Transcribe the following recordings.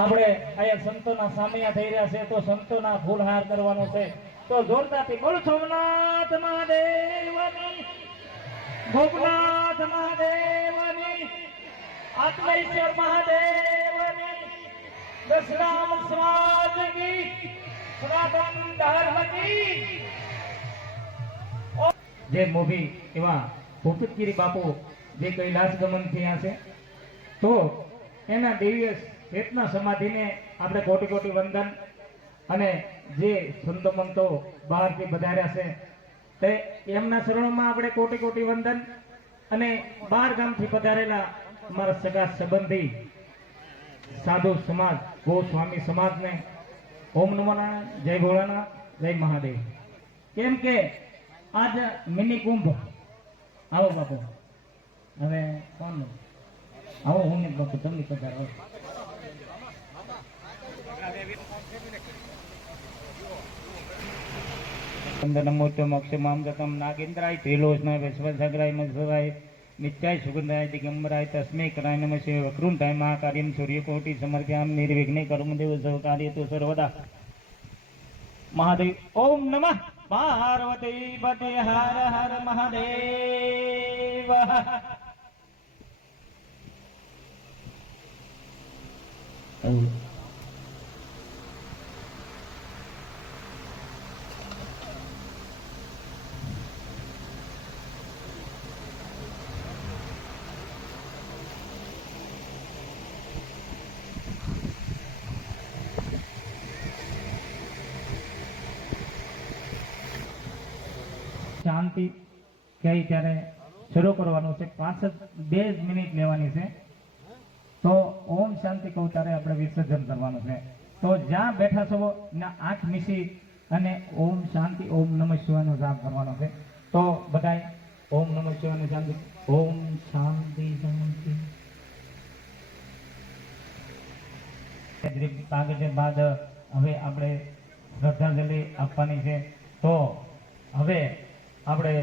આપણે અહીંયા સંતોના સામૈયા થઈ રહ્યા છે તો સંતોના ફૂલહાર કરવાનો છે તો જોરદારથી બોલ સોમનાથ મહાદેવની ભોગનાથ મહાદેવની આત્મેશ્વર મહાદેવની દશરામ સમાજની સનાતન ધર્મ કી જે મોભી એવા ભૂપતગીરી બાપુ જે કૈલાસ ગમન થયા છે તો એના દિવ્ય ચેતના સમાધિને આપણે કોટી કોટી વંદન અને જે સંતો મંતો બહારથી પધાર્યા છે તે એમના શરણોમાં આપણે કોટી કોટી વંદન અને બહાર ગામથી પધારેલા અમારા સગા સંબંધી સાધુ સમાજ ગોસ્વામી સમાજને ઓમ નમો નારાયણ, જય ભોળાનાથ, જય મહાદેવ. કેમ કે આજ મિની કુંભ આવો બાપુ હવે કોણ આવો હું ને બાપુ તમને પધારો નમોત્તમ અક્ષમામ ગતમ નાગેન્દ્રાય ત્રિલોચનાય વૈશ્વસગ્રાય મધરાય નિત્યાય સુગંધાય દિગંબરાય તસ્મે કરાય નમઃ શિવાય વક્રુંઠાય મહાકાર્યમ સૂર્યકોટિ સમર્પ્યામ નિર્વિઘ્ને કર્મદેવ સર્વ કાર્ય તો સર્વદા. મહાદેવ ઓમ નમઃ પાર્વતી પતે હર હર મહાદેવ. શાંતિ કહી ત્યારે શરૂ કરવાનું છે. 2 મિનિટ લેવાની છે તો ઓમ શાંતિ કહું ત્યારે આપણે વિસર્જન કરવાનું છે. તો જ્યાં બેઠા છો ના આંખ મીસી અને ઓમ શાંતિ ઓમ નમઃ શિવાયનો જાપ કરવાનો છે. તો બધાય ઓમ નમઃ શિવાયનો શાંતિ ઓમ શાંતિ શાંતિ કાગળ બાદ હવે આપણે શ્રદ્ધાંજલિ આપવાની છે. તો હવે આપણે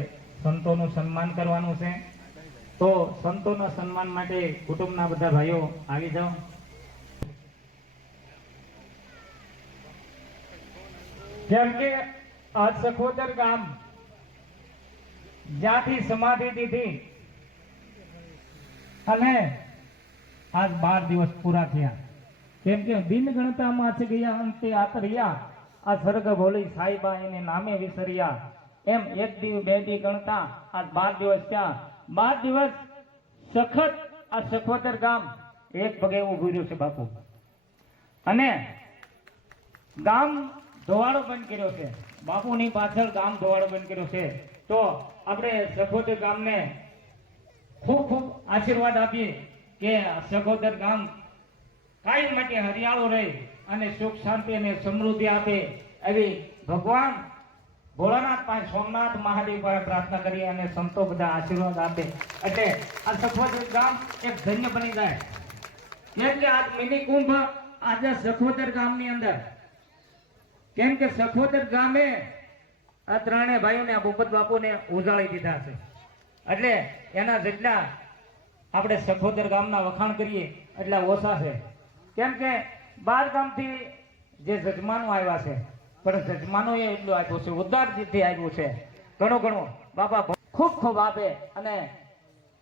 સંતોનું સન્માન કરવાનું છે. તો સંતોના સન્માન માટે કુટુંબના બધા ભાઈઓ આવી જાઓ. જેમ કે આ સખોદર ગામ જ્યાંથી સમાધિ દીધી અને આજ 12 દિવસ પૂરા થયા. કેમ કે દિન ગણતામાં છે ગયા અંતે આતરિયા આ સ્વર્ગ ભોળી સાઈબા એને નામે વિસર્યા. એમ 1 દી 2 દી ગણતા આજ 12 દિવસ થયા. 12 દિવસ સખત આ સખોદર ગામ એક પગે ઉભું રહ્યું છે બાપુ. અને ગામ ધોવાડો બંધ કર્યો છે. બાપુની પાછળ ગામ ધોવાડો બંધ કર્યો છે. તો આપણે સખોદર ગામને ખૂબ ખૂબ આશીર્વાદ આપીએ કે સખોદર ગામ કાયમ માટે હરિયાળો રહે અને સુખ શાંતિ અને સમૃદ્ધિ આપે એવી ભગવાન ભોળાનાથ પાસે સોમનાથ મહાદેવ પાસે પ્રાર્થના કરીએ અને સંતો બધા આશીર્વાદ આપે એટલે આ સખોદર ગામ એક ધન્ય બની જાય. કેમ કે આ મિની કુંભ આજે સખોદર ગામની અંદર, કેમ કે સખોદર ગામે આ ત્રણેય ભાઈઓને આ ભૂપત બાપુને ઉજાળી દીધા છે. એટલે એના જેટલા આપણે સખોદર ગામના વખાણ કરીએ એટલા ઓછા છે. કેમ કે 12 ગામથી જે જજમાનો આવ્યા છે પણ જજમાનો એ એટલું આપ્યું છે, ઉદારથી આવ્યું છે. ઘણું ઘણું બાપા ખૂબ ખૂબ આપે અને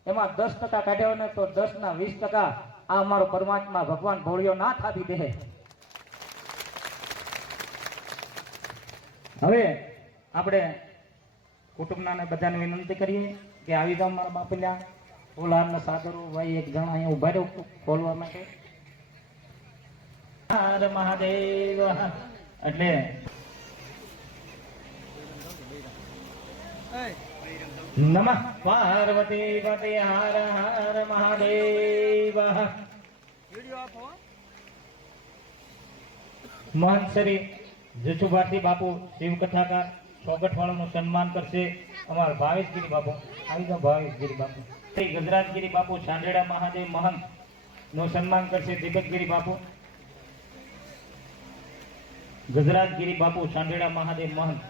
એમાં 10% કાઢ્યો ને તો 10 ના 20% આ અમારો પરમાત્મા ભગવાન ભોળિયો નાથ આપી દે. હવે આપણે કુટુંબના બધાને વિનંતી કરીએ કે આવી જાવ મારા બાપલ્યા ફૂલહારના સાગરો ભાઈ એક જણા અહીંયા ઉભા રહ્યો ખોલવા માટે. હર મહાદેવ. એટલે નમઃ પાર્વતી પતે હર હર મહાદેવ. મહંત શ્રી જસુભાઈ બાપુ શિવ કથાકાર ચોગઠવાળાનું સન્માન કરશે. અમારા ભાવેશગીરી બાપુ આવી જાઓ. ભાવેશગીરી બાપુ શ્રી ગજરાજગીરી બાપુ સાંજેડા મહાદેવ મહંત નું સન્માન કરશે. દીપકગીરી બાપુ ગજરાજગીરી બાપુ સાંજેડા મહાદેવ મહંત.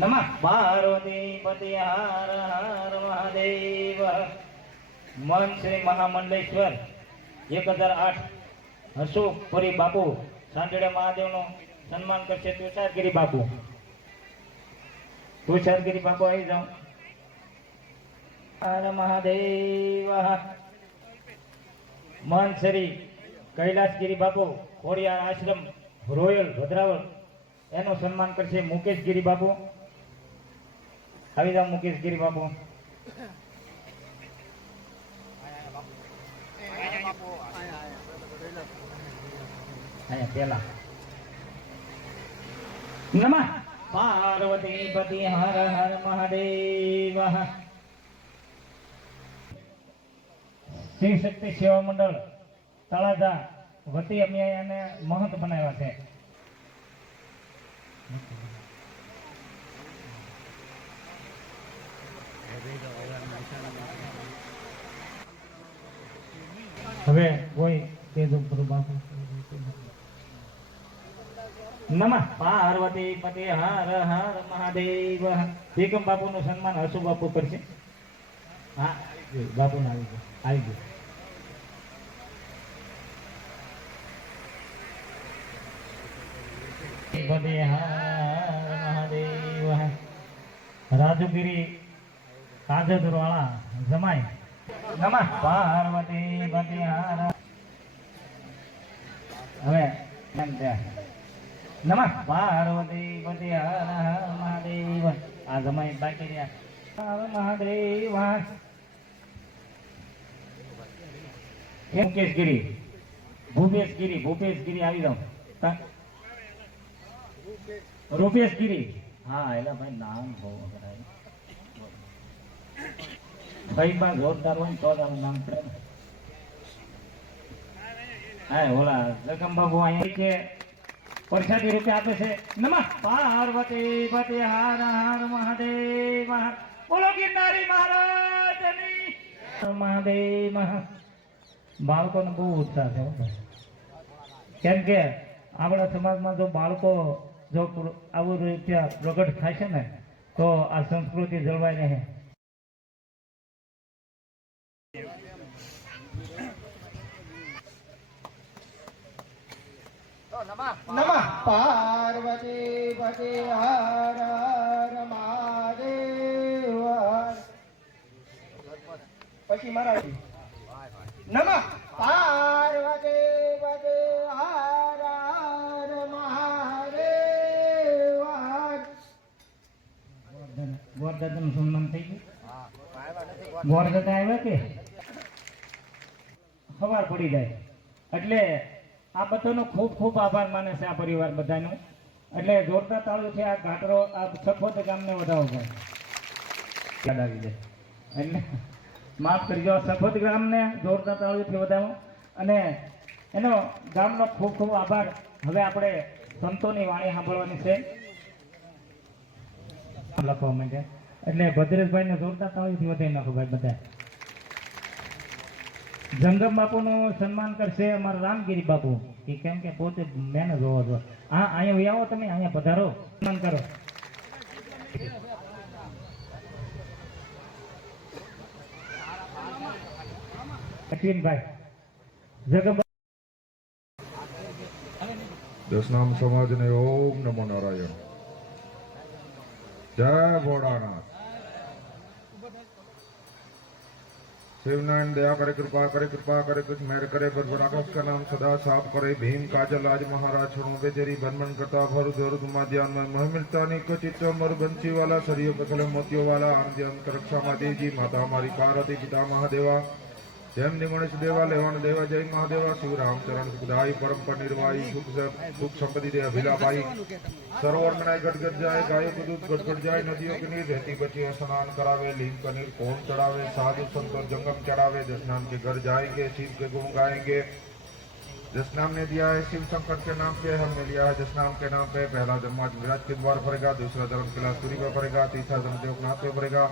નમઃ પાર્વતી પતિ હર હર મહાદેવ. મન શ્રી મહામંડલેશ્વર 1008 હસુપુરી બાપુ સાંજળે મહાદેવનું સન્માન કરશે તુષારગીરી બાપુ. તુષારગીરી બાપુ આવી જાઓ. હર મહાદેવ. મન શ્રી કૈલાસગીરી બાપુ ખોડિયાર આશ્રમ રોયલ ભદ્રાવળ એનું સન્માન કરશે મુકેશગીરી બાપુ. આવી જાઓ મુકેશગીરી બાપુ. અહીંયા પેલા નમઃ પાર્વતી પતિ હર હર મહાદેવ. શ્રી શક્તિ સેવા મંડળ તળાજા વતી અમે એને મહંત બનાવ્યા છે. હવે કોઈ તેજ ઉપર બાપુ. નમઃ પાર્વતી પતિ હર હર મહાદેવ. બેગમ બાપુ નું સન્માન હસુ બાપુ કરશે. હા બાપુ ના આવી ગયું આવી ગયું. પતિ હર મહાદેવ. રાજુગીરી કાજદર વાળા જમાઈ. નમઃ પાર્વતી પતિ હર. હવે નમઃ પાર્વતી પતિ હર હર મહાદેવ. આ જમાઈ બાકી રહ્યા. હર મહાદેવ. મુકેશગીરી ભૂપેશગીરી આવી જાઓ. રૂપેશગીરી. હા એટલે ભાઈ નામ બહુ ભાઈ બા જોરદાર હોય તો તારું નામ પડે ને. હા ઓલા જગમ બાબુ અહીંયા છે પ્રસાદી રૂપે આપે છે. નમઃ પાર્વતી પતિ હર હર મહાદેવ. બોલો ગિરનારી મહારાજની મહાદેવ. બાળકોને બહુ ઉત્સાહ છે કેમ કે આપણા સમાજમાં જો બાળકો જો આવું રીતે પ્રગટ થાય છે ને તો આ સંસ્કૃતિ જળવાઈ રહે. નમઃ પાર્વતી પતિ હર હર મહાદેવ. પછી મારા નમઃ પાર્વતી પતિ હર હર મહાદેવ. ગોરદાદા નું સન્માન થઈ ગયું. ગોરદાદા આવ્યા કે ખબર પડી જાય એટલે આ બધાનો ખૂબ ખૂબ આભાર માને છે આ પરિવાર બધાનો. એટલે જોરદાર તાળું છે. આ ઘાટરો આ સખોદ ગામને વધાવો ભાઈ યાદ આવી જાય એટલે માફ કરજો. સખોદ ગામને જોરદાર તાળુંથી વધાવો અને એનો ગામનો ખૂબ ખૂબ આભાર. હવે આપણે સંતોની વાણી સાંભળવાની છે લખવા માટે એટલે ભદ્રેશભાઈને જોરદાર તાળીથી વધારી નાખો ભાઈ બધા. જંગમ બાપુનું સન્માન કરશે અમારા રામગીરી બાપુ. એ કેમ કે પોતે મેન જોવો છો. હા અહીંયા આવો તમે અહીંયા પધારો સન્માન કરો. અશ્વિનભાઈ જગમ દસનામ સમાજને ઓમ નમો નારાયણ. જય ભોળાનાથ. शिवनारायण दया करे कृपा करे कुछ मेहर करे पर आकाश का नाम सदा साफ करे. भीम काजल आज महाराज छोड़ो बेचेरी बनमन करता भर जोर तुमा ध्यान में मह मिलता नहीं को चित्तो मर बंसी वाला सरियो कथल मोतियो वाला आंधी अंक रक्षा मादेव जी माता हमारी पार्वती पिता महादेवा जयम निगणेश देवा लेवान देवा जय महादेवा शिव रामचरण सुखदाई परम पर निर्वाही सुख संपत्ति दे अभिलाभाई सरोवर में गटगट जाए गायों को दूध गटगट जाए नदियों के नीर रहती बची स्नान करावे लीन का नीर कौन चढ़ावे साधु संतो जंगम चढ़ावे जसनाम के घर जाएंगे शिव के गुण गाएंगे. जसनाम ने दिया है शिव शंकर के नाम पे हमने लिया है जसनाम के नाम पे. पहला जन्म विराज के द्वार पड़ेगा. दूसरा जन्म किलासूरी पे पड़ेगा. तीसरा जन्म देवनाथ पे पड़ेगा.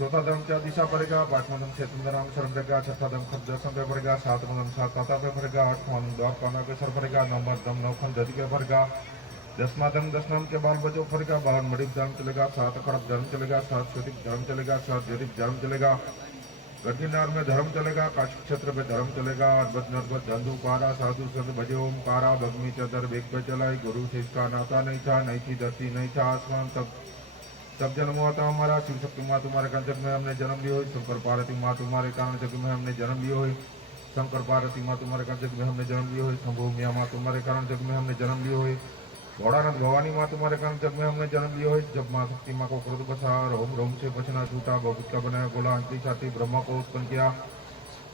चौथा धर्म क्या दिशा पड़ेगा. पांचवा धर्म क्षेत्र नाम शरण पड़ेगा. छठा धर्म खत दर्शन पे पड़ेगा. सातवां धर्म साता पे पड़ेगा. आठवां द्वारका पे सर पड़ेगा. नौवां धर्म नौखंड दधी पे पड़ेगा. दसवां धर्म दसनाम के बाल बचो पड़ेगा. 12 मणिप धर्म चलेगा. 7 खड़प धर्म चलेगा. 7 स्वदिक धर्म चलेगा. 7 ज्योतिक धर्म चलेगा. गद्दीनार में धर्म चलेगा, काशी क्षेत्र में धर्म चलेगा। अरबत नरबत धंधु पारा साधु संत भजे ओमकारा। भगमी चदर बेग पे चलाई, गुरु से इसका नाता नहीं था, नहीं थी धरती नहीं था आसमान, तब जन्म हुआ था हमारा। शिव शक्ति माँ तुम्हारे कारण जग में हमने जन्म लियो। शंकर पार्वती माँ तुम्हारे कारण जग में हमने जन्म लियो है। शंकर पार्वती माँ तुम्हारे कारण जग में हमने जन्म लियो है। शंभु मियाँ माँ तुम्हारे कारण जग में हमने जन्म लियो है। भोड़ानाथ भवानी माँ तुम्हारे कारण जग में हमने जन्म लियो है। जब माँ शक्ति माँ को क्रोध बसार, ओम रोम से पचना छूटा, बहुत का बनाया गोला अंतरी छाती, ब्रह्मा को उत्पन्न किया।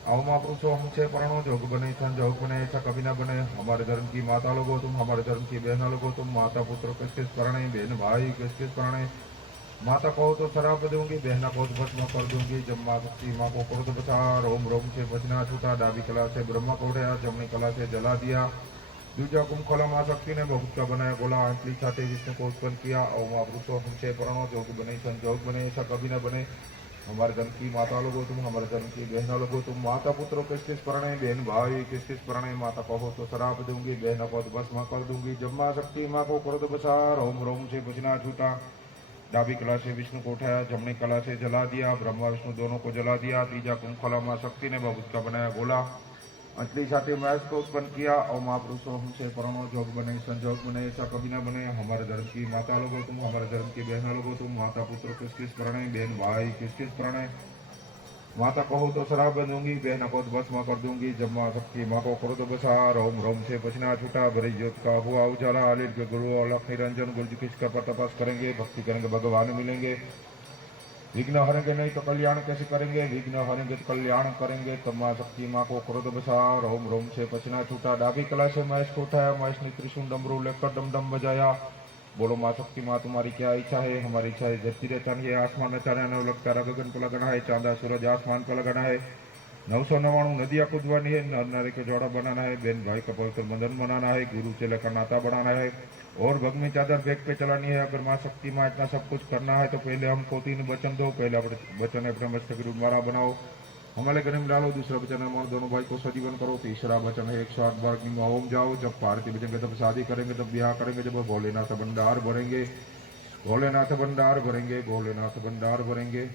आओ माँ पुरुषो हमसे प्रणो, जोग बने संजोग बने, ऐसा कभी ना बने। हमारे धर्म की माता लोगो तुम, हमारे धर्म की बहना लोगो तुम। माता पुत्र किस किस प्रणय, बहन भाई किस किस प्रणय। माता कहो तो शराब दूंगी, बहना को तो भस्म कर दूंगी। जब माँ शक्ति माँ को क्रोध बसार, ओम रोम से बचना छूटा, डाबी कला से ब्रह्मा को उठाया, जमनी कला से जला दिया। दूजा कुंभकला माँ शक्ति ने बहुत का बनाया गोला अंतली छाते, विष्णु को उत्पन्न किया। और माँ पुरुषो हमसे प्रणो, जोग बने संजोग बने, ऐसा कभी न बने। हमारे धर्म की माता लोगो तुम, हमारे धर्म की बहना लोगो तुम। माता पुत्रों किस किस प्रणय, बहन भाई किस किस प्रणय। माता कहो तो शराब दूंगी, बहना को तो भस्म कर दूंगी। जब माँ शक्ति माँ को क्रोध बसार, ओम रोम से बचना छूटा, डाबी कला से विष्णु को उठाया, जमनी कला से जला दिया। ब्रह्मा विष्णु दोनों को जला दिया। तीजा कुंभकला माँ शक्ति ने बहुत का बनाया गोला अंतली छाती मैस को उत्पन्न किया। और महापुरुषों हमसे प्रणो, जोग बने संजोग बने, ऐसा कभी न बने। हमारे धर्म की माता लोगो तुम, हमारे धर्म की बहना लोगो तुम। माता पुत्र किस किस प्रणय, बहन भाई किस किस प्रणय। माता कहो तो शराब दूंगी, बहना को तो भस्म कर दूंगी। जब माँ शक्ति माँ को क्रोध बसार, ओम रोम से बचना छूटा, बड़ी ज्योत का हुआ उजाला। आलिर के गुरु अलख निरंजन, गुरु जी किसका पर तपस करेंगे, भक्ति करेंगे भगवान मिलेंगे। विघ्न हरेंगे नहीं तो कल्याण कैसे करेंगे, विघ्न हरेंगे तो कल्याण करेंगे। तब माँ शक्ति माँ को क्रोध बसार, ओम रोम से पचना छूटा, डाबी कला से महेश को उठाया। महेश ने त्रिशूल डमरू लेकर डम डम बजाया। बोलो माँ शक्ति माँ तुम्हारी क्या इच्छा है। हमारी इच्छा है धरती रे चाहिए, आसमान में चढ़ाना, लगता गगन पर लगाना है, चांदा सूरज आसमान पर लगाना है। 999 नदियाँ कूदवानी है, नर नारी को जोड़ा बनाना है, बहन भाई का पवित्र बंधन बनाना है, गुरु से लेकर नाता बढ़ाना है, और भग में चादर बैग पे चलानी है। अगर माँ शक्ति माँ इतना सब कुछ करना है तो पहले हमको 3 वचन दो। पहला वचन है अपने मस्तक रुद्रमाला बनाओ, हमारे घर में डालो। दूसरा वचन है मोर दोनों भाई को सजीवन करो। तीसरा वचन है 108 बार अग्नि में होम जाओ। जब पार्टी बजेंगे तब शादी करेंगे, तब ब्याह करेंगे, जब भोलेनाथ भंडार भरेंगे, भोलेनाथ भंडार भरेंगे, भोलेनाथ भंडार भरेंगे।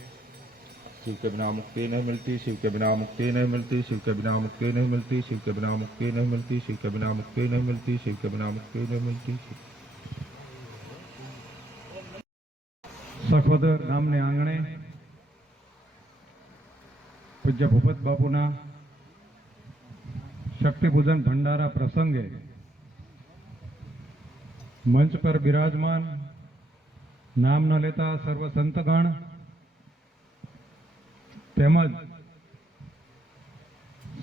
शिव के बिना मुक्ति नहीं मिलती, शिव के बिना मुक्ति नहीं मिलती, शिव के बिना मुक्ति नहीं मिलती, शिव के बिना मुक्ति नहीं मिलती, शिव के बिना मुक्ति नहीं मिलती, शिव के बिना मुक्ति नहीं मिलती। સખોદર ગામને આંગણે પૂજ્ય ભૂપત બાપુના શક્તિપૂજન ભંડારા પ્રસંગે મંચ પર બિરાજમાન નામ ન લેતા સર્વ સંતગણ તેમજ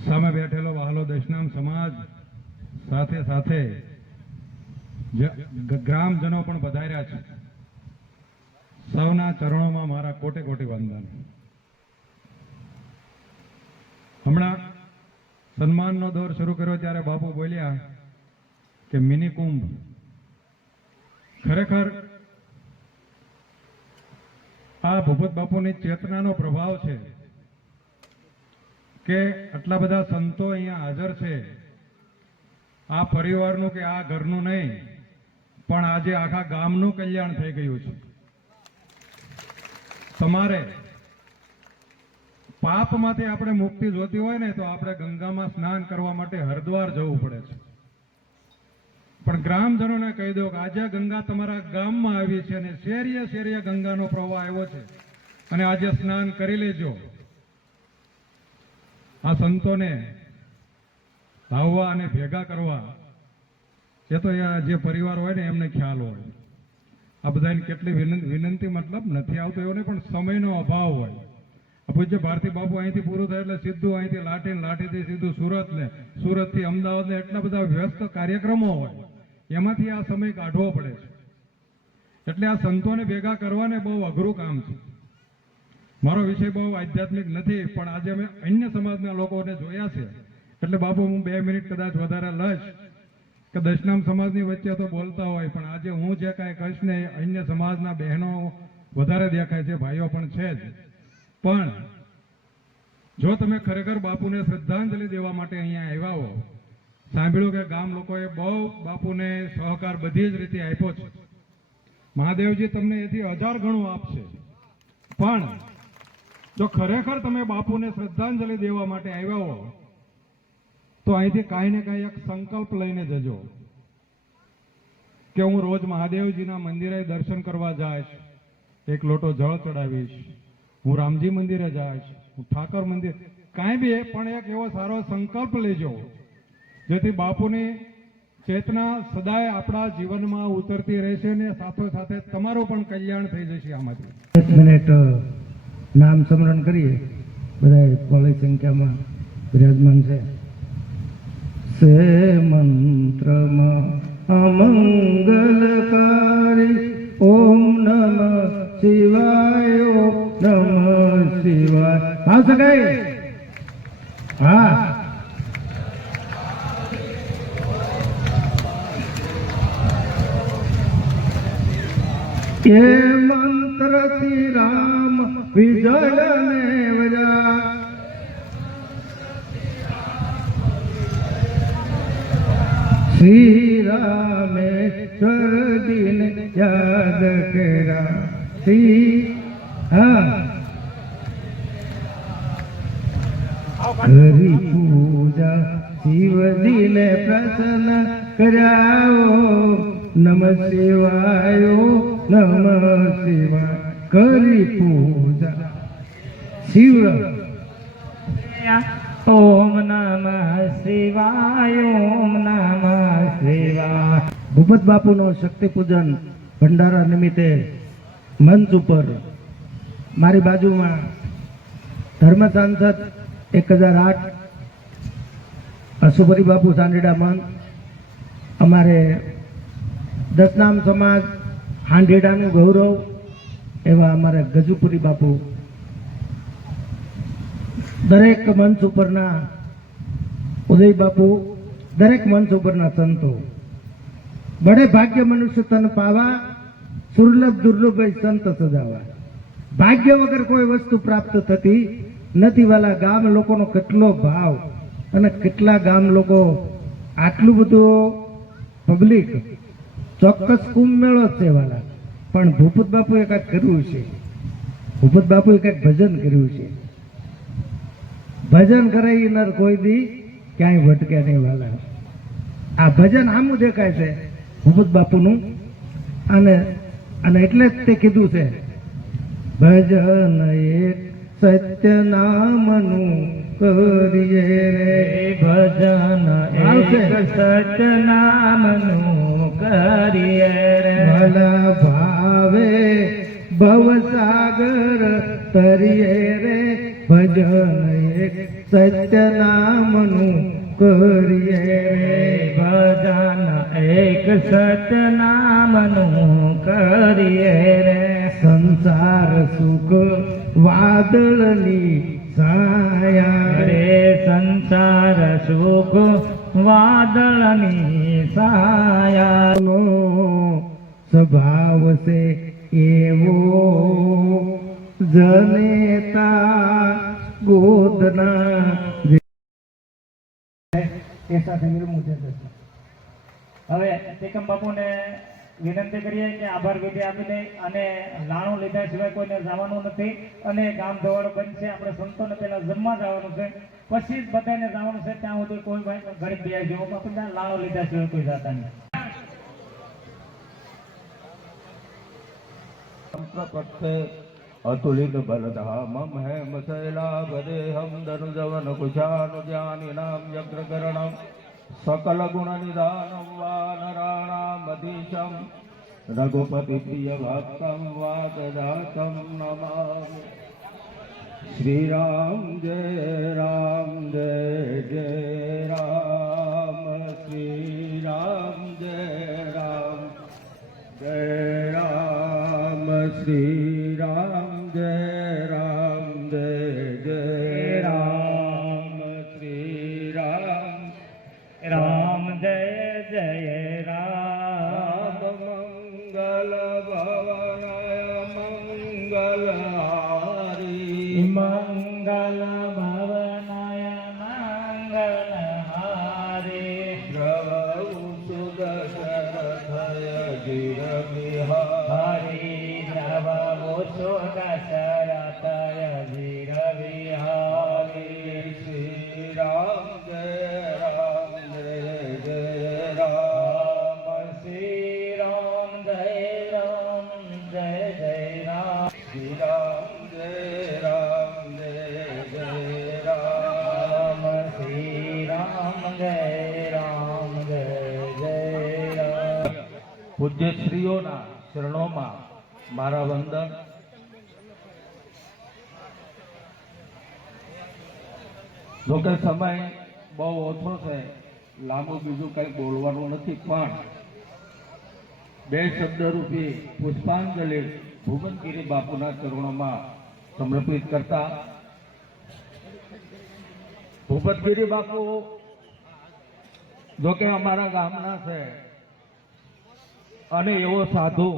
સામે બેઠેલો વહાલો દશનામ સમાજ સાથે સાથે ગ્રામજનો પણ પધાર્યા છે. સૌના ચરણોમાં મારા કોટે કોટી વંદન. હમણાં સન્માનનો દોર શરૂ કર્યો ત્યારે બાપુ બોલ્યા કે મિની કુંભ. ખરેખર આ ભૂપત બાપુની ચેતનાનો પ્રભાવ છે કે આટલા બધા સંતો અહીંયા હાજર છે. આ પરિવારનું કે આ ઘરનું નહીં, પણ આજે આખા ગામનું કલ્યાણ થઈ ગયું છે. તમારે પાપમાંથી આપણે મુક્તિ જોતી હોય ને તો આપણે ગંગામાં સ્નાન કરવા માટે હરિદ્વાર જવું પડે છે. પણ ગ્રામજનોને કહી દો કે આજે ગંગા તમારા ગામમાં આવી છે અને શેરીએ શેરીએ ગંગાનો પ્રવાહ આવ્યો છે અને આજે સ્નાન કરી લેજો. આ સંતોને લાવવા અને ભેગા કરવા એ તો જે પરિવાર હોય ને એમને ખ્યાલ હોય. આ બધાને કેટલી વિનંતી મતલબ નથી આવતો એવો નહીં, પણ સમયનો અભાવ હોય. પૂજ્ય ભારતી બાપુ અહીંથી પૂરું થાય એટલે સીધું અહીંથી લાઠીથી સીધું સુરત ને સુરતથી અમદાવાદ ને એટલા બધા વ્યસ્ત કાર્યક્રમો હોય, એમાંથી આ સમય કાઢવો પડે છે. એટલે આ સંતોને ભેગા કરવાને બહુ અઘરું કામ છે. મારો વિષય બહુ આધ્યાત્મિક નથી, પણ આજે મેં અન્ય સમાજના લોકોને જોયા છે એટલે બાપુ હું 2 મિનિટ કદાચ વધારે લઈશ કે દશનામ સમાજની વચ્ચે તો બોલતા હોય, પણ આજે હું જે કાંઈ કહીશ ને અન્ય સમાજના બહેનો વધારે દેખાય છે, ભાઈઓ પણ છે જ. પણ જો તમે ખરેખર બાપુને શ્રદ્ધાંજલિ દેવા માટે અહીંયા આવ્યા હો, સાંભળ્યું કે ગામ લોકોએ બહુ બાપુને સહકાર બધી જ રીતે આપ્યો છે. મહાદેવજી તમને એથી 1000 ગણું આપશે, પણ જો ખરેખર તમે બાપુને શ્રદ્ધાંજલિ દેવા માટે આવ્યા હો તો અહીંથી કાંઈ ને કાંઈ એક સંકલ્પ લઈને જજો કે હું રોજ મહાદેવજીના મંદિરે દર્શન કરવા જઈશ, એક લોટો જળ ચડાવીશ, હું રામજી મંદિરે જઈશ, હું ઠાકર મંદિર, કાંઈ બી પણ એક એવો સારો સંકલ્પ લેજો જેથી બાપુની ચેતના સદાય આપણા જીવનમાં ઉતરતી રહેશે ને સાથે તમારું પણ કલ્યાણ થઈ જશે આમાંથી. 1 મિનિટ નામ સ્મરણ કરીએ, બધા બહોળી સંખ્યામાં વિરાજમાન છે. સે મંત્રમાં અમંગલકારી ઓમ નમઃ શિવાય ઓમ નમઃ શિવાય. હા સગાઈ, હા એ મંત્રથી રામ વિજય ને વજા, શ્રી રામેશ્વર દિન યાદ કરા. શ્રી હા હરી પૂજા શિવજીને પ્રસન્ન કરાવો. નમઃ શિવાય નમઃ શિવાય. કરી પૂજા શિવ. ઓમ નમઃ શિવાય ઓમ નમઃ શિવાય. ભૂપત બાપુનો શક્તિ પૂજન ભંડારા નિમિત્તે મંચ ઉપર મારી બાજુમાં ધર્મ સાંસદ 1008 અશુભરી બાપુ સાંડેડા મંચ, અમારે દસનામ સમાજ હાંડેડાનું ગૌરવ એવા અમારા ગજુપુરી બાપુ, દરેક મંચ ઉપરના ઉદય બાપુ, દરેક મંચ ઉપરના સંતો, બડે ભાગ્ય મનુષ્ય તન પાવા, સુરલભ દુર્લભ સંત સજાવા. ભાગ્ય વગર કોઈ વસ્તુ પ્રાપ્ત થતી નથી. વાલા ગામ લોકોનો કેટલો ભાવ અને કેટલા ગામ લોકો આટલું બધું પબ્લિક, ચોક્કસ કુંભ મેળો જ છે વાલા, પણ ભૂપત બાપુએ કંઈક કર્યું છે. ભૂપત બાપુએ કંઈક ભજન કર્યું છે. ભજન કરાવી નર કોઈ દી ક્યાંય ભટકે નહીં વાલા. આ ભજન આમું દેખાય છે ભૂપત બાપુનું, અને એટલે જ તે કીધું છે ભજન એક સત્ય નામનું કરીએ રે. ભજન એક સત્ય નામનું કરીએ રે. ભલા ભાવે ભવસાગર તરીએ રે. ભજન એક સત્ય નામનું કરીએ રે. ભજન એક સત્ય નામનું કરીએ રે. સંસાર સુખ વાદળની છાયા રે. સંસાર સુખ વાદળની છાયા. નો સ્વભાવ છે એવો જનેતા ગોદના. એ સાથે વિરમું છે. હવે ટેકમ બાપુને વિનંતી કરીએ કે આભાર વિધિ આપી દે, અને લાણું લીધા સિવાય કોઈને જવાનું નથી, અને ગામ ધોવાડો બનશે. આપણે સંતોને પહેલા જમવા જવાનું છે, પછી જ બધાને જવાનું છે. ત્યાં સુધી કોઈ ભાઈ ગરીબ બે જેવો બાપુ લાણું લીધા સિવાય કોઈ જતા નહીં. अतुलित बलधामं हेम शैलाभदेहं धनुजवन कुशानुज्ञानिनां यज्ञकरणं सकल गुण निधानं वानराणामधीशं रघुपति प्रिय भक्तं वागदातं नमामि. श्री राम जय जय राम. श्री राम जय राम श्री राम जय जय राम. श्री राम राम जय जय राम. मंगल भवनाय मंगल हारी. मंगल भवनाय मंगल हारी. प्रभु सुदशरथय गिर बिहारी. हरि नवो दशरथय वीर પૂજ્યશ્રીઓના ચરણોમાં મારા વંદન. જોકે સમય બહુ ઓછો છે, લાંબુ બીજું કંઈ બોલવાનું નથી, પણ બે શબ્દરૂપી પુષ્પાંજલિ ભુવનગીરી બાપુના ચરણોમાં સમર્પિત કરતા. ભુવનગીરી બાપુ જોકે અમારા ગામના છે અને એવો સાધુ,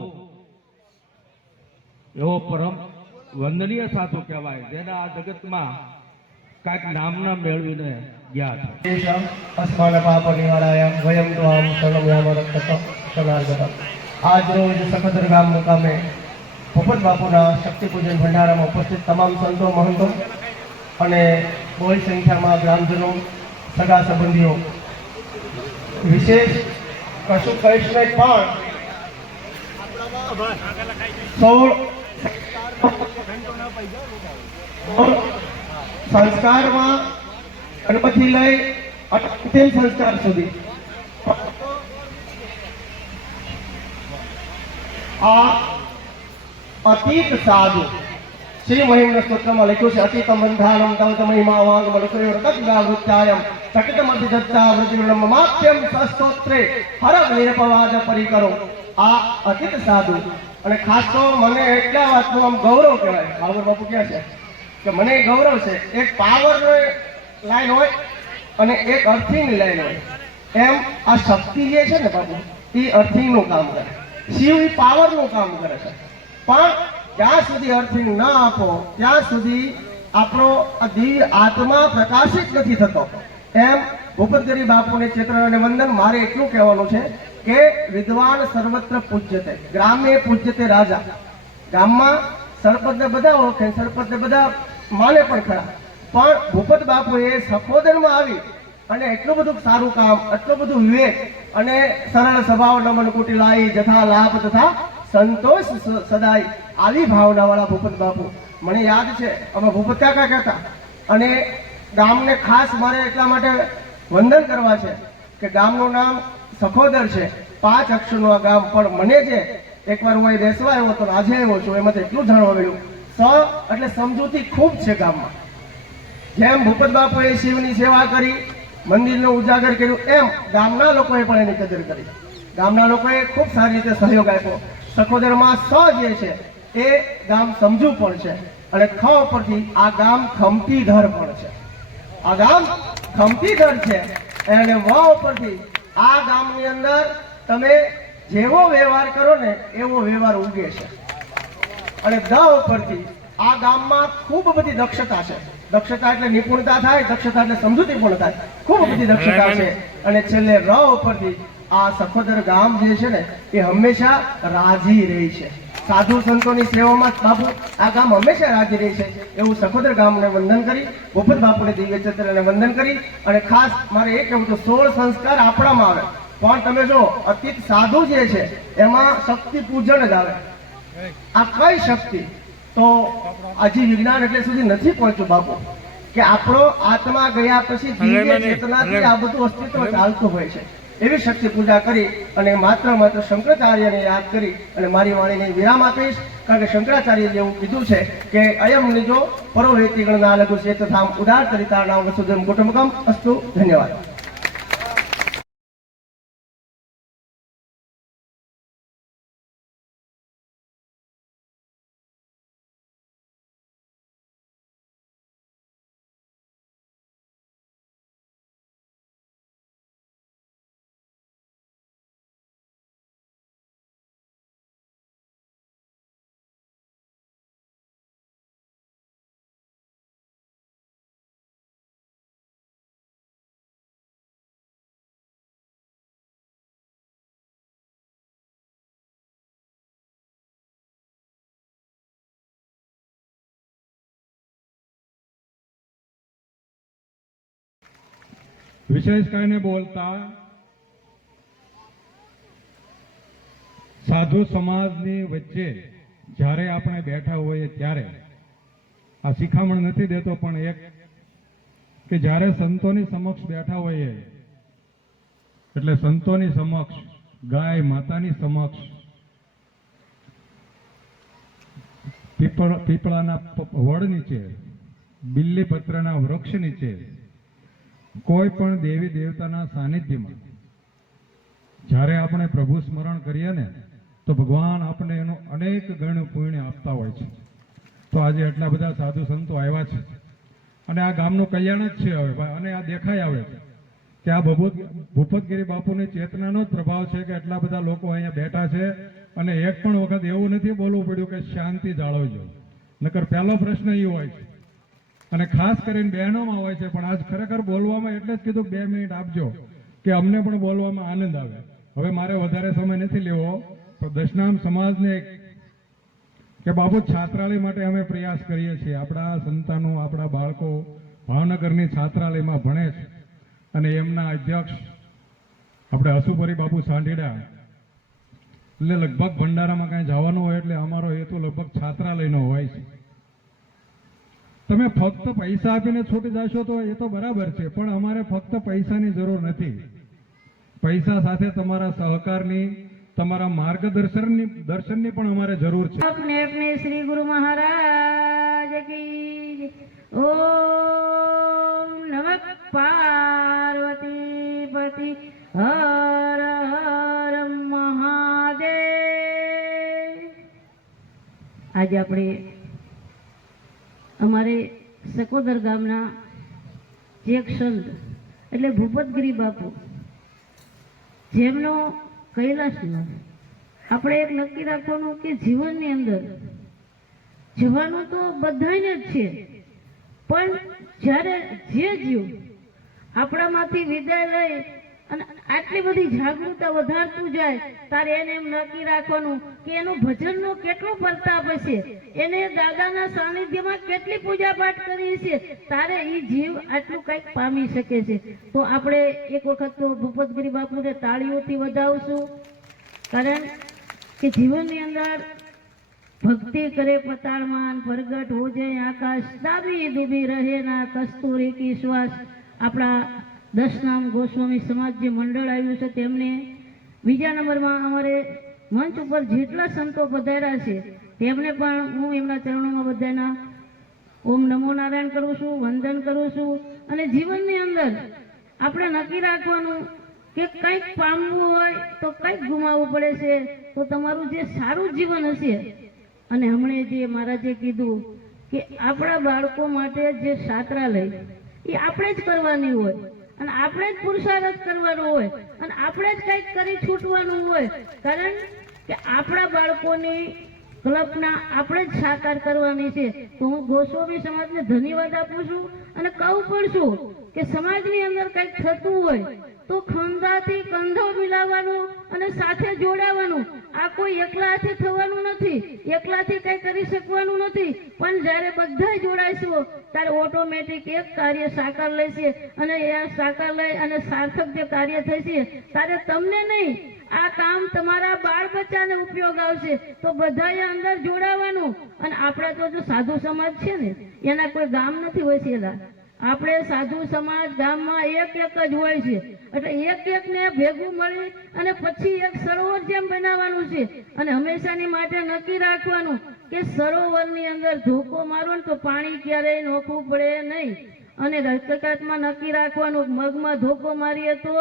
એવો પરમ વંદનીય સાધુ કહેવાય, જેના આ જગતમાં કાંઈક નામના મેળવીને ગયા છે. तेषाम् अस्मानपापनिवाराय वयं त्वां शरणमयामरक्षत शरणागतम्. આજ રોજ સખોદર ગામ મુકામે ભૂપત બાપુના શક્તિ પૂજન ભંડારામાં ઉપસ્થિત તમામ સંતો મહંતો અને બહોળી સંખ્યામાં ગ્રામજનો, સગા સંબંધીઓ, વિશેષ કશું કહીશ નહીં, પણ 16 સંસ્કારમાં ગણપતિ લઈ અંતિમ સંસ્કાર સુધી આ અતીત સાધુ શ્રી મહિમ્ન સ્તોત્રમાં લખ્યું છે. અતીત બંધાનમ તવત મહિમા વાંગ મલકયો રતગા વૃત્તાયમ ચકિતમ અધિદત્તા વૃતિર્ણમ માત્યમ સસ્તોત્રે હર નિરપવાદ પરિકરો. આ અતીત સાધુ, અને ખાસ તો મને એટલા વાતનું આમ ગૌરવ કહેવાય. બાબર બાપુ ક્યાં છે કે મને ગૌરવ છે, એક પાવર લાઈન હોય અને એક અર્થિંગ લાઈન હોય. એમ આ શક્તિ જે છે ને બાપુ, એ અર્થિંગનું કામ કરે, શિવ એ પાવરનું કામ કરે છે. પણ જ્યાં સુધી અર્થિંગ ન આપો ત્યાં સુધી આપણો આ દિવ્ય આત્મા પ્રકાશિત નથી થતો. એમ ભૂપતગીરી બાપુને ચેતન અને વંદન. મારે એટલું કહેવાનું છે કે વિદ્વાન સર્વત્ર પૂજ્યતે, ગ્રામે પૂજ્યતે રાજા. ગામમાં સરપંચને બધા ઓળખે, સરપંચને બધા માને પણ ખરા, પણ ભૂપત બાપુએ સખોદરમાં આવી અને એટલું બધું સારું કામ, એટલું બધું વિવેક અને સરળ સ્વભાવ, નમન કુટિલાઈ જથા લાભ તથા સંતોષ સદાય, આવી ભાવનાવાળા ભૂપત બાપુ. મને યાદ છે અમે ભૂપત કાકા કહેતા, અને ગામને ખાસ મારે એટલા માટે વંદન કરવા છે કે ગામનું નામ સખોદર છે, 5 અક્ષરનું આ ગામ. પણ મને જે એકવાર હું અહીં બેસવા આવ્યો હતો, આજે આવ્યો છું, એમાં એટલું જાણવા મળ્યું. એટલે સમજૂતી ખૂબ છે ગામમાં. જેમ ભૂપત બાપુએ શિવની સેવા કરી, મંદિરનું ઉજાગર કર્યું, એમ ગામના લોકોએ પણ એની કદર કરી. ગામના લોકોએ ખૂબ સારી રીતે સહયોગ આપ્યો. સખોદરમાં જે છે એ ગામ સમજુ પણ છે, અને ખ પરથી આ ગામ ખમતીધર પણ છે. આ ગામ ખમતીધર છે, અને વ પરથી આ ગામની અંદર તમે જેવો વ્યવહાર કરો ને એવો વ્યવહાર ઉગે છે. અને દ ઉપરથી આ ગામમાં ખૂબ બધી દક્ષતા છે. દક્ષતા એટલે નિપુણતા થાય, દક્ષતા એટલે સમજૂતી પણ થાય, ખૂબ બધી દક્ષતા છે. અને છેલ્લે ર ઉપરથી આ સખોદર ગામ જે છે ને એ હંમેશા રાજી રહી છે. સાધુ સંતોની સેવામાં બાપુ આ ગામ હંમેશા રાજી રહી છે. એવું સખોદર ગામને વંદન કરી, ભૂપત બાપુને દિવ્ય ચંદ્રને વંદન કરી. અને ખાસ મારે એ કહેવું તો 16 સંસ્કાર આપણામાં આવે, પણ તમે જો અતીત સાધુ જે છે એમાં શક્તિ પૂજન જ આવે. આ કઈ શક્તિ? તો હજી વિજ્ઞાન એટલે સુધી નથી પહોંચ્યું બાપુ, કે આપણો આત્મા ગયા પછી દિવ્ય ચેતનાથી આ બધું અસ્તિત્વ ચાલતું હોય છે. એવી શક્તિ પૂજા કરી અને માત્ર શંકરાચાર્યને યાદ કરી અને મારી વાણીને વિરામ આપીશ. કારણ કે શંકરાચાર્ય એવું કીધું છે કે અયમ નિજો પરોવેતી ગણના લઘુ ચેતધામ ઉદાર ચરિતાનામ વસુદેવ કુટુંબકમ અસ્તુ. ધન્યવાદ. વિશેષ કહીને બોલતા સાધુ સમાજની વચ્ચે જ્યારે આપણે બેઠા હોઈએ ત્યારે આ શિખામણ નથી દેતો, પણ એક કે જ્યારે સંતોની સમક્ષ બેઠા હોઈએ એટલે સંતોની સમક્ષ ગાય માતાની સમક્ષ પીપળાના વડ નીચે, બિલ્લીપત્રના વૃક્ષ નીચે, કોઈ પણ દેવી દેવતાના સાનિધ્યમાં જ્યારે આપણે પ્રભુ સ્મરણ કરીએ ને તો ભગવાન આપણે એનું અનેક ગણ પુણ્ય આપતા હોય છે. તો આજે એટલા બધા સાધુ સંતો આવ્યા છે અને આ ગામનું કલ્યાણ જ છે હવે ભાઈ. અને આ દેખાઈ આવે છે કે આ ભૂપતગીરી બાપુની ચેતનાનો જ પ્રભાવ છે કે એટલા બધા લોકો અહીંયા બેઠા છે. અને એક પણ વખત એવું નથી બોલવું પડ્યું કે શાંતિ જાળવજો, નકર પહેલો પ્રશ્ન એ હોય છે. અને ખાસ કરીને બહેનોમાં હોય છે. પણ આજ ખરેખર બોલવામાં એટલે જ કીધું 2 મિનિટ આપજો કે અમને પણ બોલવામાં આનંદ આવે. હવે મારે વધારે સમય નથી લેવો, પણ દશનામ સમાજને કે બાબુ છાત્રાલય માટે અમે પ્રયાસ કરીએ છીએ. આપણા સંતાનો, આપણા બાળકો ભાવનગરની છાત્રાલયમાં ભણે છે અને એમના અધ્યક્ષ આપણે હસુભરી બાપુ સાંઢીડા, એટલે લગભગ ભંડારામાં કાંઈ જવાનું હોય એટલે અમારો હેતુ લગભગ છાત્રાલયનો હોય છે. તમે ફક્ત પૈસા આપીને છૂટી જશો તો એ તો બરાબર છે, પણ અમારે ફક્ત પૈસાની જરૂર નથી. પૈસા સાથે તમારા સહકારની, તમારા દર્શનની પણ અમારે જરૂર છે. अपने अपने श्री गुरु महाराज की ओम नमः पार्वती पति हर हर महादेव। आज આપણે અમારે સકોદર ગામના જે એક સંત એટલે ભૂપતગીરી બાપુ, જેમનો કૈલાસમાં આપણે એક નક્કી રાખવાનું કે જીવનની અંદર જવાનું તો બધાને જ છે, પણ જ્યારે જે જીવ આપણામાંથી વિદાય લઈ અને આટલી બધી જાગૃતતા વધારતું જાય તારે એને એમ નક્કી રાખવાનું કે એનું ભજનનો કેટલો પ્રતાપ હશે, એને દાદાના સાનિધ્યમાં કેટલી પૂજા પાઠ કરી છે, તારે એ જીવ આટલું કંઈક પામી શકે છે. તો આપણે એક વખત તો ભૂપતગીરી બાપુને તાળીઓથી વધાવશું, કારણ કે જીવનની અંદર ભક્તિ કરે પતાળમાન, પ્રગટ હો જાય આકાશ, દાબી ડૂબી રહે ના કસ્તુરી કી શ્વાસ. આપણા દશનામ ગોસ્વામી સમાજ જે મંડળ આવ્યું છે તેમને બીજા નંબરમાં અમારે મંચ ઉપર જેટલા સંતો પધાર્યા છે તેમને પણ હું એમના ચરણોમાં બધાના ઓમ નમો નારાયણ કરું છું, વંદન કરું છું. અને જીવનની અંદર આપણે નક્કી રાખવાનું કે કંઈક પામવું હોય તો કંઈક ગુમાવવું પડે છે. તો તમારું જે સારું જીવન હશે, અને હમણે જે મહારાજે કીધું કે આપણા બાળકો માટે જે છાત્રાલય એ આપણે જ કરવાની હોય, અને આપણે જ પુરુષાર્થ કરવાનો હોય, અને આપણે જ કંઈક કરી છૂટવાનું હોય, કારણ કે આપણા બાળકોની કલ્પના આપણે જ સાકાર કરવાની છે. તો હું ગોસ્વામી સમાજને ધન્યવાદ આપું છું અને કહું પણ છું કે સમાજની અંદર કંઈક થતું હોય તો ખંધાથી કંધો મિલાવવાનું અને સાથે જોડાવાનું. આ કોઈ એકલા હાથે થવાનું નથી, એકલાથી કંઈ કરી શકવાનું નથી, પણ જ્યારે બધા જોડાઈશું ત્યારે ઓટોમેટિક એક કાર્ય સાકાર લેશે, અને એ સાકાર લઈ અને સાર્થક જે કાર્ય થશે ત્યારે તમને નહીં, આ કામ તમારા બાળ બચ્ચાને ઉપયોગ આવશે. તો બધાએ અંદર જોડાવાનું. અને આપણે તો જો સાધુ સમાજ છે ને એના કોઈ ગામ નથી વસેલા, આપણે સાધુ સમાજ ગામમાં એક જ હોય છે, એટલે એક ને ભેગું મળી અને પછી એક સરોવર જેમ બનાવવાનું છે. અને હંમેશાની માટે નક્કી રાખવાનું કે સરોવરની અંદર ધોકો મારો ને તો પાણી ક્યારેય નોખવું પડે નહીં. અને હકીકતમાં નક્કી રાખવાનું મગમાં ધોકો મારીએ તો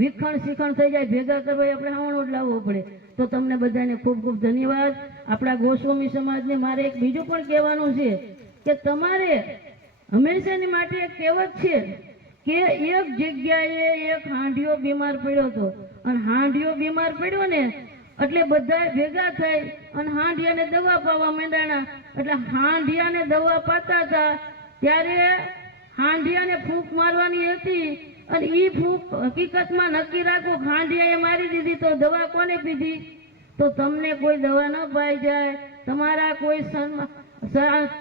વિખણ શિખણ થઈ જાય, ભેગા કરવા આપણે હાવણો જ લાવવો પડે. તો તમને બધાને ખૂબ ખૂબ ધન્યવાદ. આપણા ગોસ્વામી સમાજને મારે એક બીજું પણ કહેવાનું છે કે તમારે હંમેશાની માટે એક કહેવત છે કે એક જગ્યાએ એક હાંડિયો બીમાર પડ્યો હતો, અને હાંડિયો બીમાર પડ્યો ને એટલે બધા ભેગા થઈ અને હાંડિયાને દવા પાવા માંડ્યા. એટલે હાંડિયાને દવા પાતા હતા ત્યારે હાંડિયાને ફૂંક મારવાની હતી, અને એ ફૂંક હકીકતમાં નક્કી રાખો હાંડિયાએ મારી દીધી તો દવા કોને પીધી? તો તમને કોઈ દવા ન પાઈ જાય, તમારા કોઈ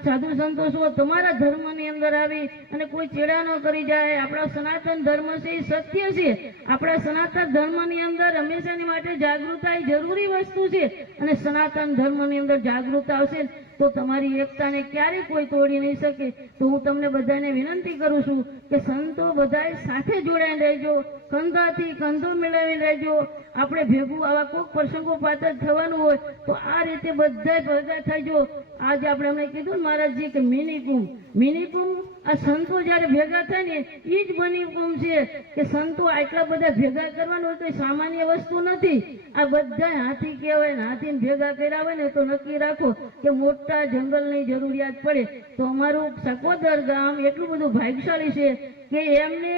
સાધુ સંતોષો તમારા ધર્મની અંદર આવી અને કોઈ ચેડા ન કરી જાય. આપણા સનાતન ધર્મ છે એ સત્ય છે. આપણા સનાતન ધર્મની અંદર હંમેશાની માટે જાગૃતતા એ જરૂરી વસ્તુ છે, અને સનાતન ધર્મની અંદર જાગૃતતા આવશે તો તમારી એકતાને ક્યારેય કોઈ તોડી નહીં શકે. તો હું તમને બધાને વિનંતી કરું છું કે સંતો બધાય સાથે જોડાઈને રહેજો, કંધાથી કંધો મિલાવીને રહેજો. આપણે ભેગું આવા કોઈક પ્રસંગો પાત્ર થવાનું હોય તો આ રીતે બધા ભેગા થઈજો. આજે આપણે અમને કીધું ને મહારાજજી કે મિની કુંભ આ સંતો જ્યારે ભેગા થાય ને એ જ મિની કુંભ છે. કે સંતો આટલા બધા ભેગા કરવાનું હોય તો એ સામાન્ય વસ્તુ નથી. આ બધા હાથી કહેવાય ને, હાથીને ભેગા કર્યા હોય ને તો નક્કી રાખો કે મોટા જંગલની જરૂરિયાત પડે. તો અમારું સકોદર ગામ એટલું બધું ભાગ્યશાળી છે કે એમને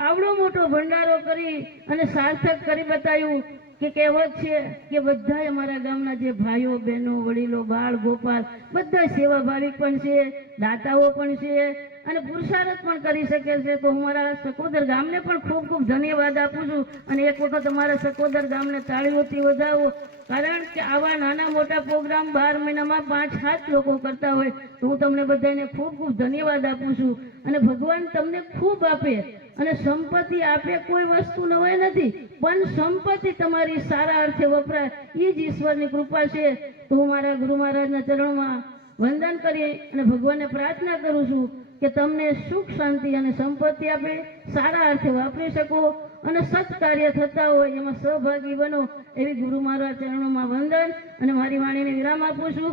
આવડો મોટો ભંડારો કરી અને સાર્થક કરી બતાવ્યું. કે કહેવત છે કે બધા અમારા ગામના જે ભાઈઓ બહેનો વડીલો બાળ ગોપાલ બધા સેવાભાવિક પણ છે, દાતાઓ પણ છે અને પુરુષાર્થ પણ કરી શકે છે. તો હું મારા સકોદર ગામને પણ ખૂબ ખૂબ ધન્યવાદ આપું છું. અને એક વખત અમારા સકોદર ગામને તાળીઓથી વધાવો. કારણ કે આવા નાના મોટા પ્રોગ્રામ 12 મહિનામાં 5-7 લોકો કરતા હોય તો હું તમને બધાને ખૂબ ખૂબ ધન્યવાદ આપું છું. અને ભગવાન તમને ખૂબ આપે અને સંપત્તિ આપે કોઈ વસ્તુ નવાય નથી, પણ સંપત્તિ તમારી સારા અર્થે વપરાય એ જ ઈશ્વરની કૃપા છે. તો હું મારા ગુરુ મહારાજના ચરણોમાં વંદન કરી અને ભગવાનને પ્રાર્થના કરું છું કે તમને સુખ શાંતિ અને સંપત્તિ આપે, સારા અર્થે વાપરી શકો અને સત્કાર્ય થતા હોય એમાં સહભાગી બનો એવી ગુરુ મહારાજ ચરણોમાં વંદન અને મારી વાણીને વિરામ આપું છું.